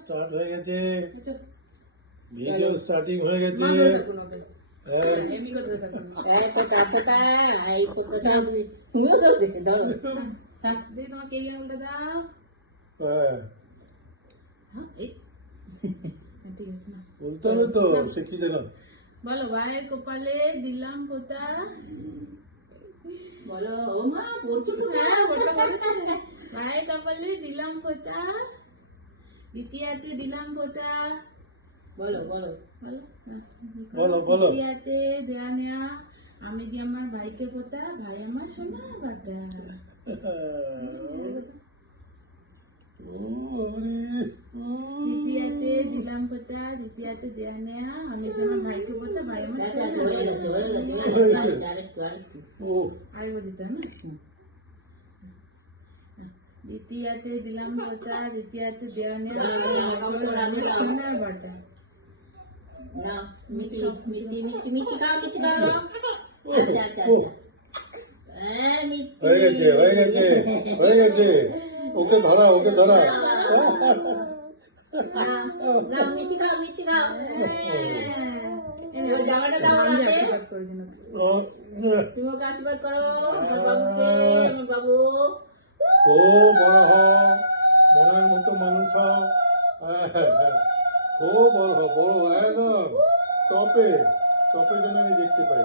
Start হয়ে গেছে, video starting হয়ে গেছে। তোমাকে এই নামটা দাও। বলতে হবে তো, সে কি জানো? বলো, ভাইয়ের কপালে দিলাম পোতা। বলো ও মা, বলছো তো? হ্যাঁ, ভাইয়ের কপালে দিলাম পোতা, দ্বিতীয়াতে দিলাম পোতা। বলো বলো বলো বলো। দ্বিতীয়াতে দেয়া নেয়া, আমি দিয়ে আমার ভাইকে পোতা, ভাই আমার সোনা বাটা। দ্বিতীয়াতে দিলাম পোতা, দ্বিতীয়াতে দেয়া নেয়া, আমি দিয়ে আমার ভাইকে পোতা, ভাই আমার সোনা বাটা। আরেকবার দিতাম না। দ্বিতীয়াতে দিলাম পোতা, দ্বিতীয়াতে দেয়া নেয়া, সোনার বাটা। মিটি মিটি মিটি মিটি খাও, মিটি খাও। আচ্ছা হয়ে গেছে হয়ে গেছে হয়ে গেছে। ওকে ধরা, ওকে ধরা। মিটি খাও, মিটি খাও। জামাটা দাও, আশীর্বাদ করে দিন। তুমি ওকে আশীর্বাদ করো বাবুকে। বাবু খুব বড় হও, মনের মতো মানুষ হও। খুব বড় হও, বড় একদম টপে টপে যেন আমি দেখতে পাই।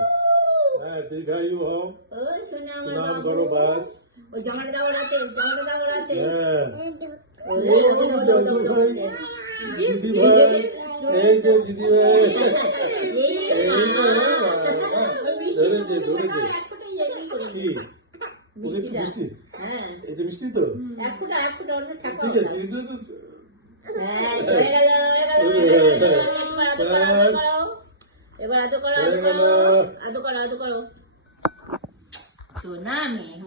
হ্যাঁ, দীর্ঘায়ু হও, ও শোনা আমার স্নান বাবু। করো বাস। ও জামাটা দাও রাতে, জামাটা দাও রাতে। হ্যাঁ, দিদি দিদি ভাই, এই যে দিদি ভাই, ধরেছে ধরেছে। কি ওকে কি মিষ্টি? হ্যাঁ এটা মিষ্টি তো? এক ফুটা অন্য ঠাকুর। ঠিক আছে, এটা তো হ্যাঁ হয়ে গেল, এবার আদো করো, আদো করো, আদো করো, আদো করো। শোনা মেয়ে।